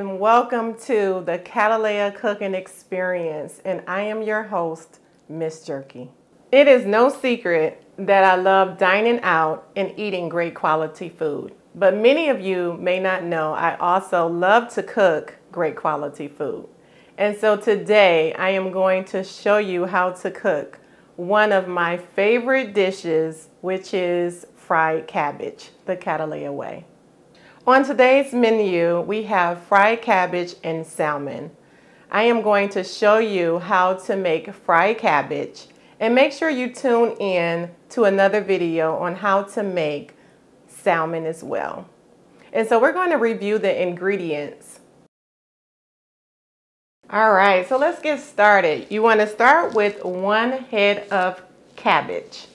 and welcome to the Cattleya Cooking Experience, and I am your host, Miss Jerky. It is no secret that I love dining out and eating great quality food, but many of you may not know I also love to cook great quality food. And so today I am going to show you how to cook one of my favorite dishes, which is fried cabbage, the Cattleya way. On today's menu, we have fried cabbage and salmon. I am going to show you how to make fried cabbage, and make sure you tune in to another video on how to make salmon as well. And so we're going to review the ingredients. All right, so let's get started. You want to start with 1 head of cabbage.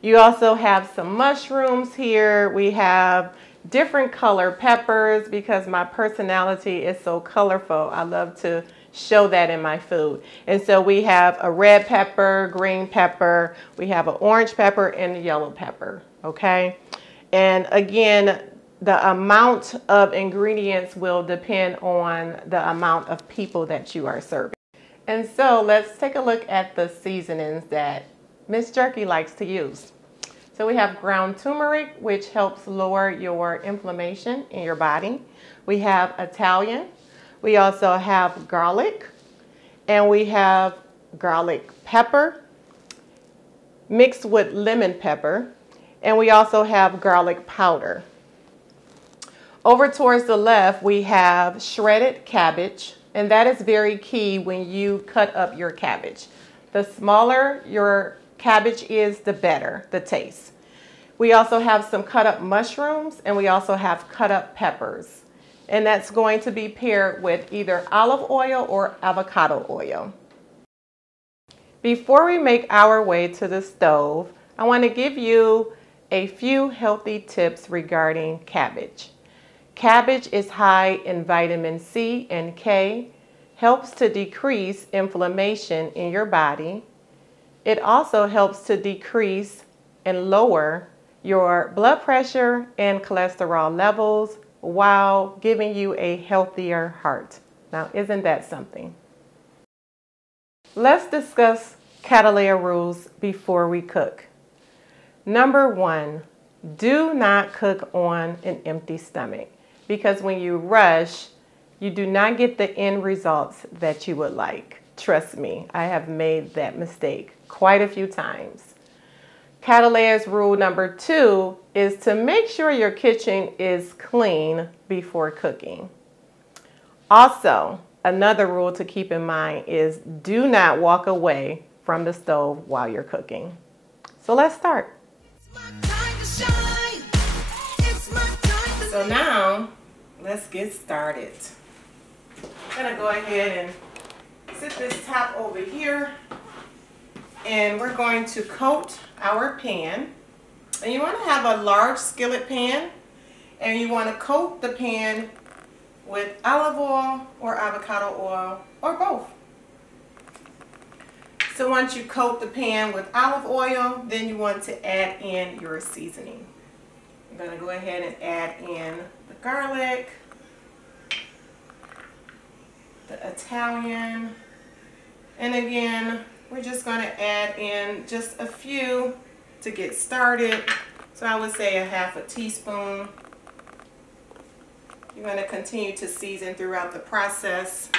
You also have some mushrooms here. We have different color peppers because my personality is so colorful. I love to show that in my food. And so we have a red pepper, green pepper, we have an orange pepper, and a yellow pepper, okay? And again, the amount of ingredients will depend on the amount of people that you are serving. And so let's take a look at the seasonings that Miss Jerky likes to use. So we have ground turmeric, which helps lower your inflammation in your body. We have Italian. We also have garlic, and we have garlic pepper mixed with lemon pepper, and we also have garlic powder. Over towards the left, we have shredded cabbage, and that is very key when you cut up your cabbage. The smaller your cabbage is, the better the taste. We also have some cut up mushrooms, and we also have cut up peppers. And that's going to be paired with either olive oil or avocado oil. Before we make our way to the stove, I want to give you a few healthy tips regarding cabbage. Cabbage is high in vitamin C and K, helps to decrease inflammation in your body. It also helps to decrease and lower your blood pressure and cholesterol levels while giving you a healthier heart. Now, isn't that something? Let's discuss Cattleya rules before we cook. Number 1, do not cook on an empty stomach, because when you rush, you do not get the end results that you would like. Trust me, I have made that mistake quite a few times. Cattleya's rule number 2 is to make sure your kitchen is clean before cooking. Also, another rule to keep in mind is do not walk away from the stove while you're cooking. So let's start. So now, let's get started. I'm gonna go ahead and sit this top over here, and we're going to coat our pan. And you want to have a large skillet pan, and you want to coat the pan with olive oil or avocado oil or both. So once you coat the pan with olive oil, then you want to add in your seasoning. I'm going to go ahead and add in the garlic, the Italian, and again, we're just going to add in just a few to get started. So I would say a half a teaspoon. You're going to continue to season throughout the process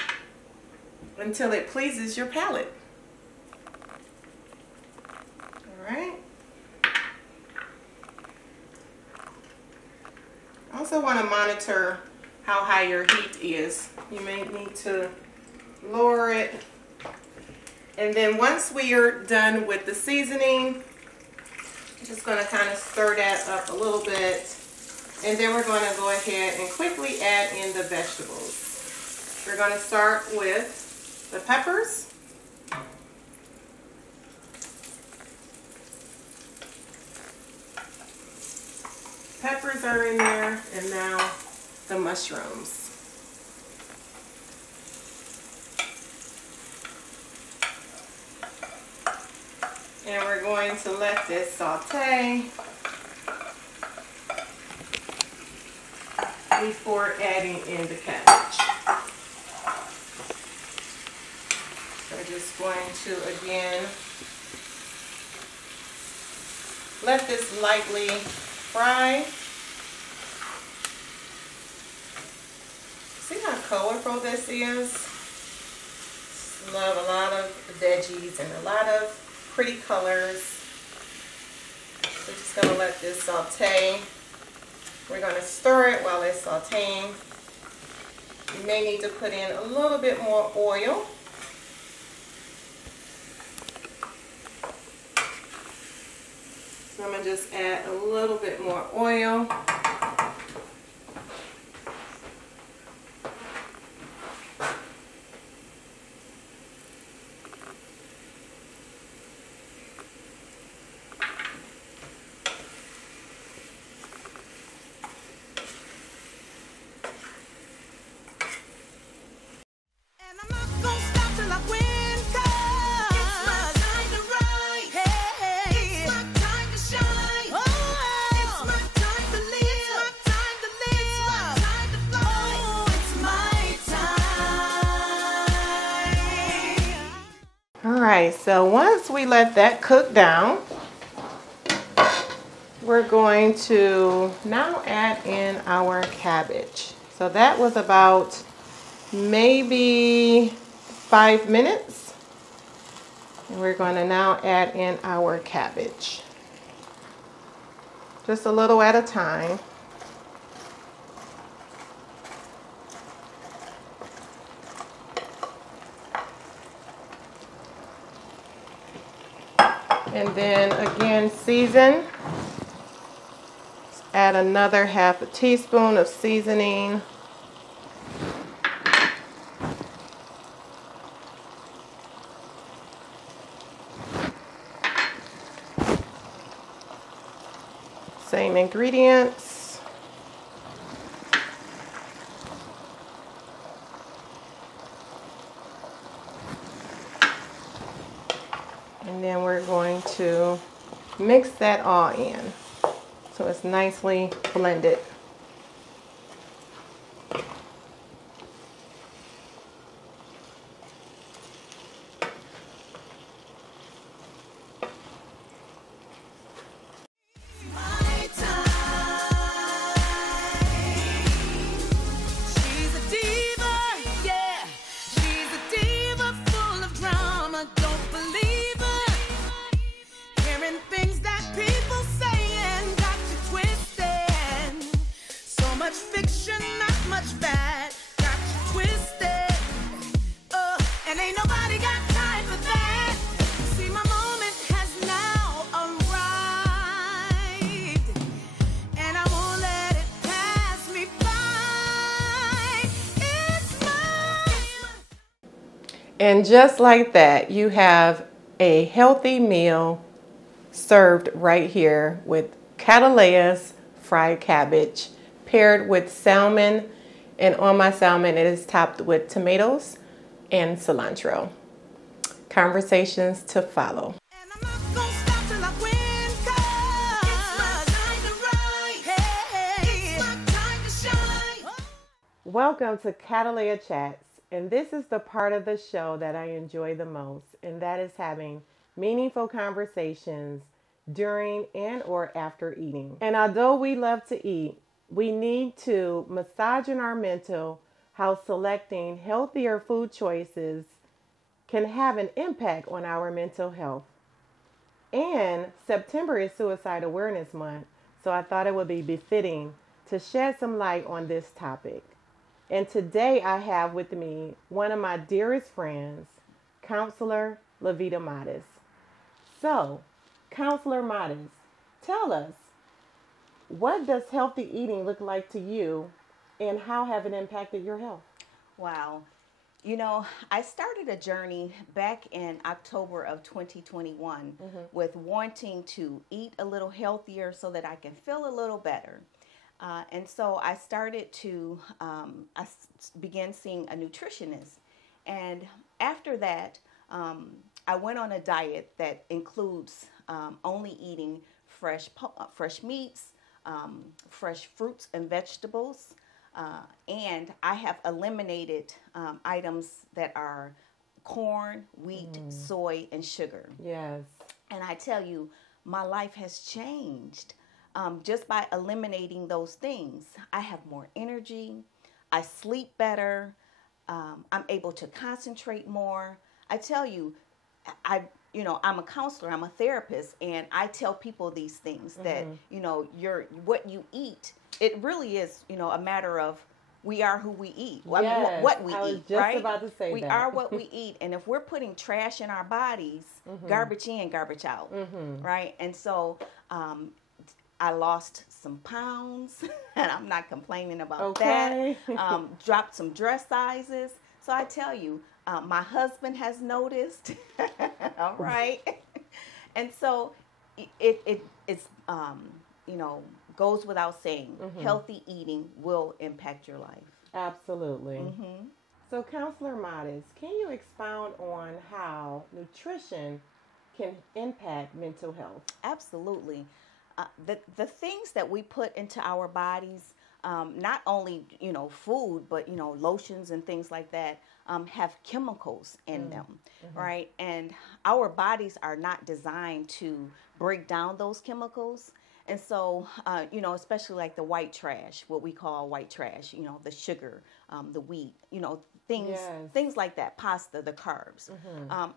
until it pleases your palate. All right. I also want to monitor how high your heat is. You may need to lower it. And then once we are done with the seasoning, I'm just going to kind of stir that up a little bit. And then we're going to go ahead and quickly add in the vegetables. We're going to start with the peppers. Peppers are in there, and now the mushrooms. And we're going to let this saute before adding in the cabbage. just going to, again, let this lightly fry. See how colorful this is? Love a lot of veggies and a lot of pretty colors. We're just going to let this saute. We're going to stir it while it's sauteing. You may need to put in a little bit more oil. So I'm going to just add a little bit more oil. Alright, so once we let that cook down, we're going to now add in our cabbage. So that was about maybe 5 minutes. And we're going to now add in our cabbage. Just a little at a time. And then again, season. Add another half a teaspoon of seasoning. Same ingredients. And then we're going to mix that all in so it's nicely blended. And just like that, you have a healthy meal served right here with Cattleya's fried cabbage paired with salmon. And on my salmon, it is topped with tomatoes and cilantro. Conversations to follow. Welcome to Cattleya Chats. And this is the part of the show that I enjoy the most, and that is having meaningful conversations during and or after eating. And although we love to eat, we need to massage in our mental how selecting healthier food choices can have an impact on our mental health. And September is Suicide Awareness Month, so I thought it would be befitting to shed some light on this topic. And today I have with me one of my dearest friends, Counselor Lavita. So, Counselor Modest, tell us, what does healthy eating look like to you and how have it impacted your health? Wow. You know, I started a journey back in October of 2021 with wanting to eat a little healthier so that I can feel a little better. And so I started to, began seeing a nutritionist. And after that, I went on a diet that includes only eating fresh meats, fresh fruits and vegetables. And I have eliminated items that are corn, wheat, soy, and sugar. Yes. And I tell you, my life has changed just by eliminating those things. I have more energy. I sleep better. I'm able to concentrate more. I tell you, I'm a counselor, I'm a therapist, and I tell people these things that, what you eat, it really is, a matter of we are who we eat. Yes, I mean, what we I was eat, just right? about to say we that. are what we eat. And if we're putting trash in our bodies, garbage in, garbage out, right? And so I lost some pounds, and I'm not complaining about that. Dropped some dress sizes. So I tell you, my husband has noticed. All right. And so it's goes without saying, healthy eating will impact your life. Absolutely. So, Counselor Modest, can you expound on how nutrition can impact mental health? Absolutely. The things that we put into our bodies, not only food, but lotions and things like that, have chemicals in them, right? And our bodies are not designed to break down those chemicals. And so, especially like the white trash, what we call white trash, the sugar, the wheat, things like that, pasta, the carbs.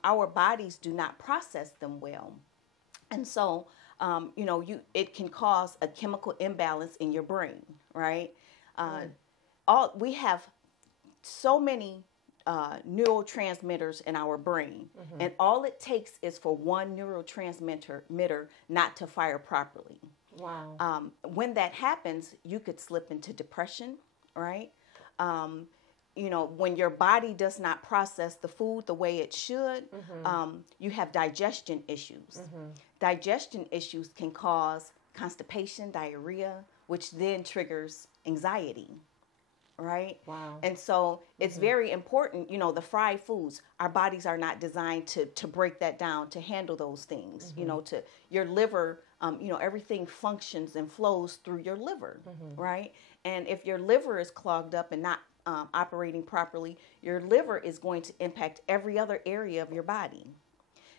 Our bodies do not process them well. And so, it can cause a chemical imbalance in your brain, right? We have so many neurotransmitters in our brain, and all it takes is for one neurotransmitter not to fire properly. Wow. When that happens, you could slip into depression, right? When your body does not process the food the way it should, you have digestion issues. Digestion issues can cause constipation, diarrhea, which then triggers anxiety, right? Wow. And so it's very important, the fried foods, our bodies are not designed to break that down, to handle those things, to your liver, everything functions and flows through your liver, right? And if your liver is clogged up and not operating properly, your liver is going to impact every other area of your body.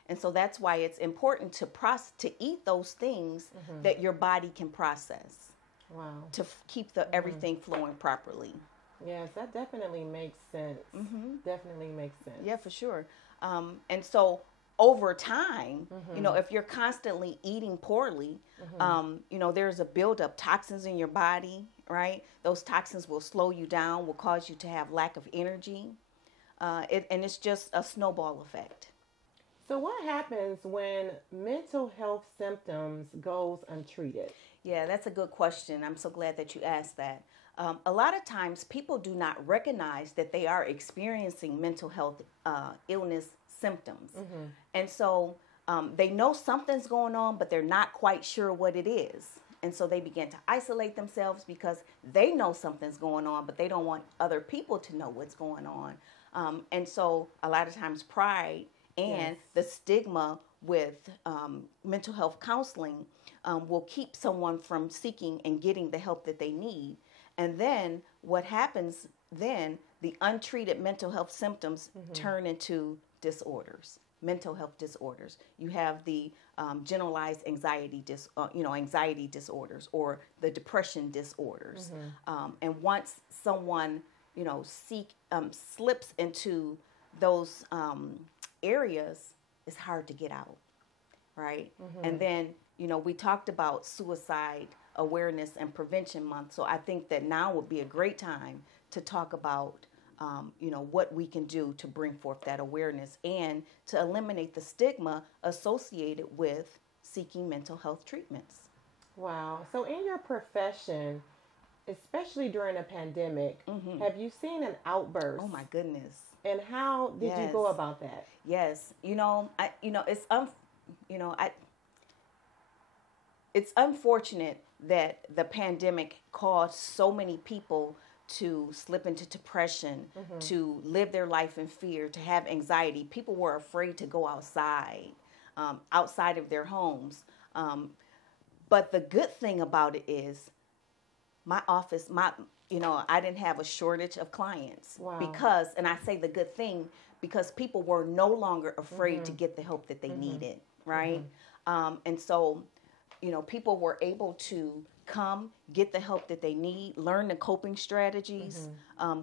And so that's why it's important to eat those things that your body can process. Wow. To keep everything flowing properly. Yes, that definitely makes sense. Definitely makes sense. Yeah, for sure. And so over time, if you're constantly eating poorly, there's a buildup, toxins in your body, right? Those toxins will slow you down, will cause you to have lack of energy. And it's just a snowball effect. So what happens when mental health symptoms goes untreated? Yeah, that's a good question. I'm so glad that you asked that. A lot of times people do not recognize that they are experiencing mental health illness symptoms. And so they know something's going on, but they're not quite sure what it is. And so they begin to isolate themselves because they know something's going on, but they don't want other people to know what's going on. And so a lot of times pride and the stigma with mental health counseling will keep someone from seeking and getting the help that they need. And then what happens then, the untreated mental health symptoms turn into disorders, mental health disorders. You have the generalized anxiety disorders or the depression disorders. And once someone, slips into those areas, it's hard to get out, right? And then, we talked about Suicide Awareness and Prevention Month. So I think that now would be a great time to talk about, what we can do to bring forth that awareness and to eliminate the stigma associated with seeking mental health treatments. Wow. So in your profession, especially during a pandemic, have you seen an outburst? Oh my goodness. And how did you go about that? Yes. It's unfortunate that the pandemic caused so many people to slip into depression, to live their life in fear, to have anxiety. People were afraid to go outside of their homes. But the good thing about it is my office, I didn't have a shortage of clients. Wow. Because, and I say the good thing, because people were no longer afraid to get the help that they needed, right? And so, people were able to come, get the help that they need, learn the coping strategies,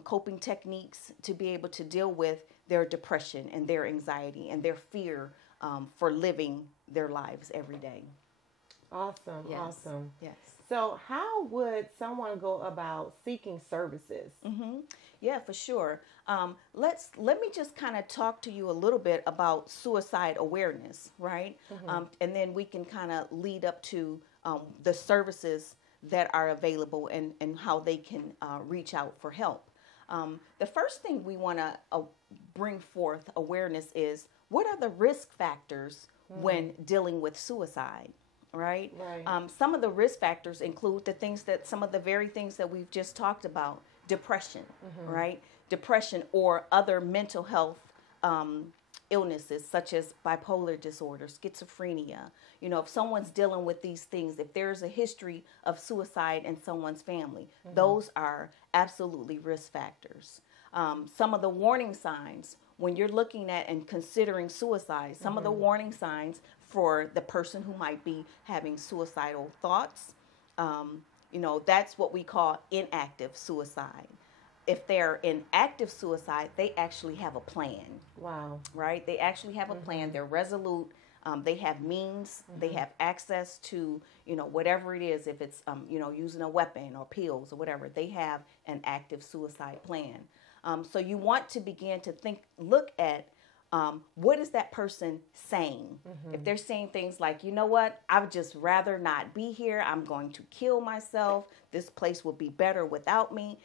coping techniques to be able to deal with their depression and their anxiety and their fear for living their lives every day. Awesome. Yes. Awesome. Yes. So how would someone go about seeking services? Yeah, for sure. Let me just kind of talk to you a little bit about suicide awareness, right? And then we can kind of lead up to the services that are available and how they can reach out for help. The first thing we want to bring forth awareness is, what are the risk factors when dealing with suicide? Right. Some of the risk factors include some of the very things that we've just talked about: depression, right? Depression or other mental health illnesses such as bipolar disorder, schizophrenia. If someone's dealing with these things, if there's a history of suicide in someone's family, those are absolutely risk factors. Some of the warning signs when you're looking at and considering suicide, some of the warning signs for the person who might be having suicidal thoughts, that's what we call inactive suicide. If they're in active suicide, they actually have a plan. Wow. Right? They actually have a plan. They're resolute. They have means. They have access to, whatever it is, if it's, using a weapon or pills or whatever, they have an active suicide plan. So you want to begin to look at what is that person saying? If they're saying things like, you know what, I would just rather not be here. I'm going to kill myself. This place will be better without me.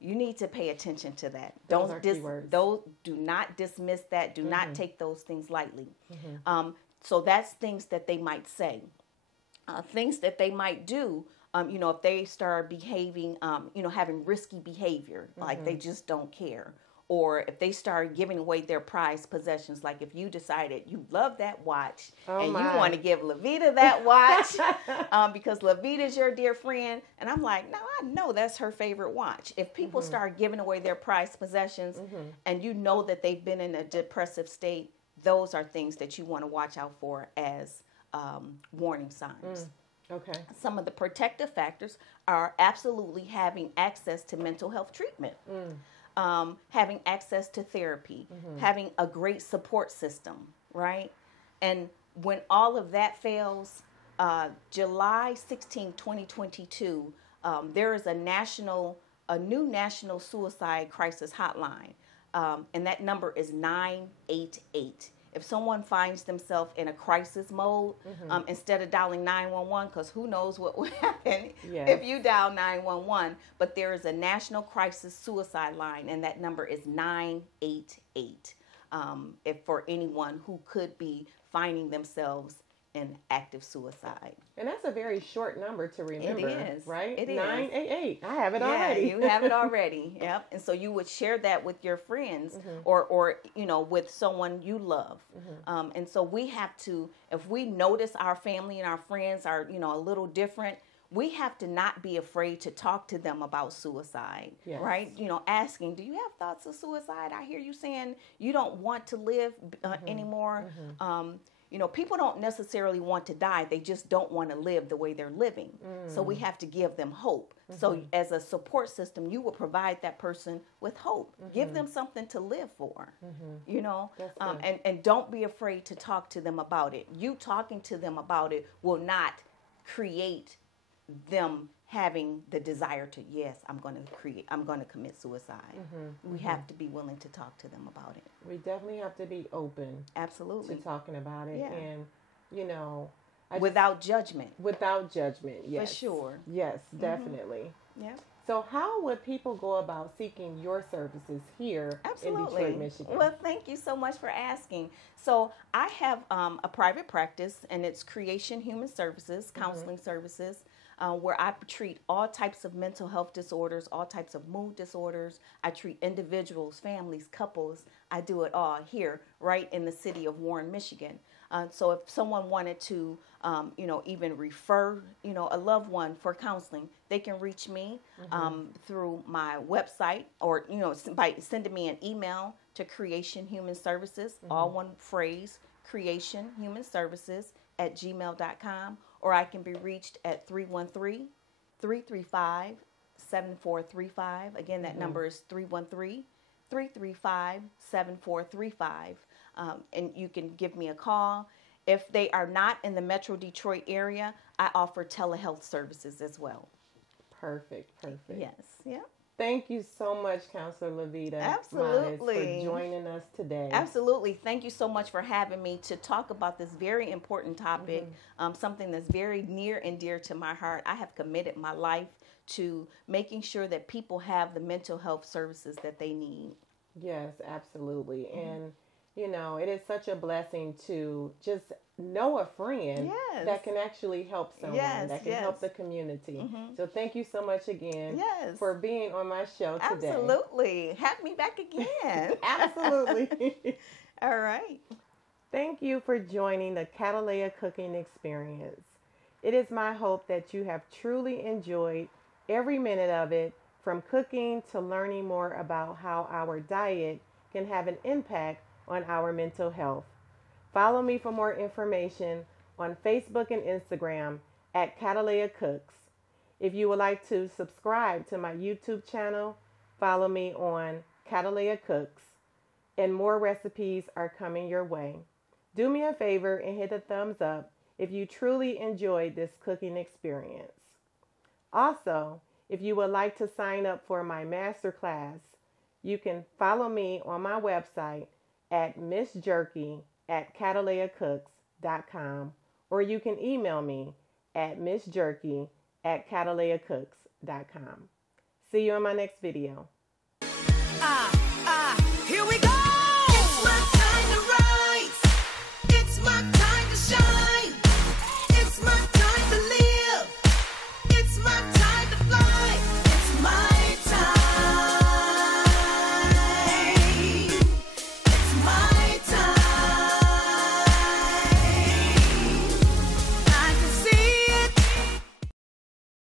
You need to pay attention to that. Do not dismiss that. Do not take those things lightly. So that's things that they might say. Things that they might do, if they start behaving, having risky behavior, like they just don't care. Or if they start giving away their prized possessions, like if you decided you love that watch you want to give Lavita that watch because Lavita is your dear friend. And I'm like, no, I know that's her favorite watch. If people start giving away their prized possessions and you know that they've been in a depressive state, those are things that you want to watch out for as warning signs. Okay. Some of the protective factors are absolutely having access to mental health treatment. Having access to therapy, having a great support system, right? And when all of that fails, July 16, 2022, there is a new national suicide crisis hotline, and that number is 988. If someone finds themselves in a crisis mode, instead of dialing 911, because who knows what will happen if you dial 911, but there is a national crisis suicide line, and that number is 988 for anyone who could be finding themselves in active suicide. And that's a very short number to remember. It is. Right? It is. 988. I have it already. You have it already. Yep. And so you would share that with your friends or with someone you love. And so we have to, if we notice our family and our friends are, a little different, we have to not be afraid to talk to them about suicide, right? Asking, do you have thoughts of suicide? I hear you saying you don't want to live anymore. People don't necessarily want to die. They just don't want to live the way they're living. So we have to give them hope. So as a support system, you will provide that person with hope. Give them something to live for, and don't be afraid to talk to them about it. You talking to them about it will not create them having the desire to, I'm going to commit suicide. We have to be willing to talk to them about it. We definitely have to be open. Absolutely. To talking about it. Yeah. And, without judgment. Without judgment, yes. For sure. Yes, definitely. Yeah. So how would people go about seeking your services here in Detroit, Michigan? Well, thank you so much for asking. So I have a private practice, and it's Creation Human Services, counseling services. where I treat all types of mental health disorders, all types of mood disorders. I treat individuals, families, couples. I do it all here, right in the city of Warren, Michigan. So if someone wanted to, even refer, a loved one for counseling, they can reach me through my website or, by sending me an email to Creation Human Services, all one phrase, Creation Human Services @gmail.com, or I can be reached at 313-335-7435. Again, that number is 313-335-7435. And you can give me a call. If they are not in the Metro Detroit area, I offer telehealth services as well. Perfect. Yes, yeah. Thank you so much, Counselor Lavita. Absolutely. Manis, for joining us today. Absolutely. Thank you so much for having me to talk about this very important topic, something that's very near and dear to my heart. I have committed my life to making sure that people have the mental health services that they need. Yes, absolutely. And, it is such a blessing to just know a friend that can actually help someone, that can help the community. So thank you so much again for being on my show today. Absolutely. Have me back again. Absolutely. All right. Thank you for joining the Cattleya Cooking Experience. It is my hope that you have truly enjoyed every minute of it, from cooking to learning more about how our diet can have an impact on our mental health. Follow me for more information on Facebook and Instagram at Cattleya Cooks. If you would like to subscribe to my YouTube channel, follow me on Cattleya Cooks, and more recipes are coming your way. Do me a favor and hit the thumbs up if you truly enjoyed this cooking experience. Also, if you would like to sign up for my masterclass, you can follow me on my website at Miss Jerky at CattleyaCooks.com, or you can email me at MissJerky@CattleyaCooks.com. See you in my next video.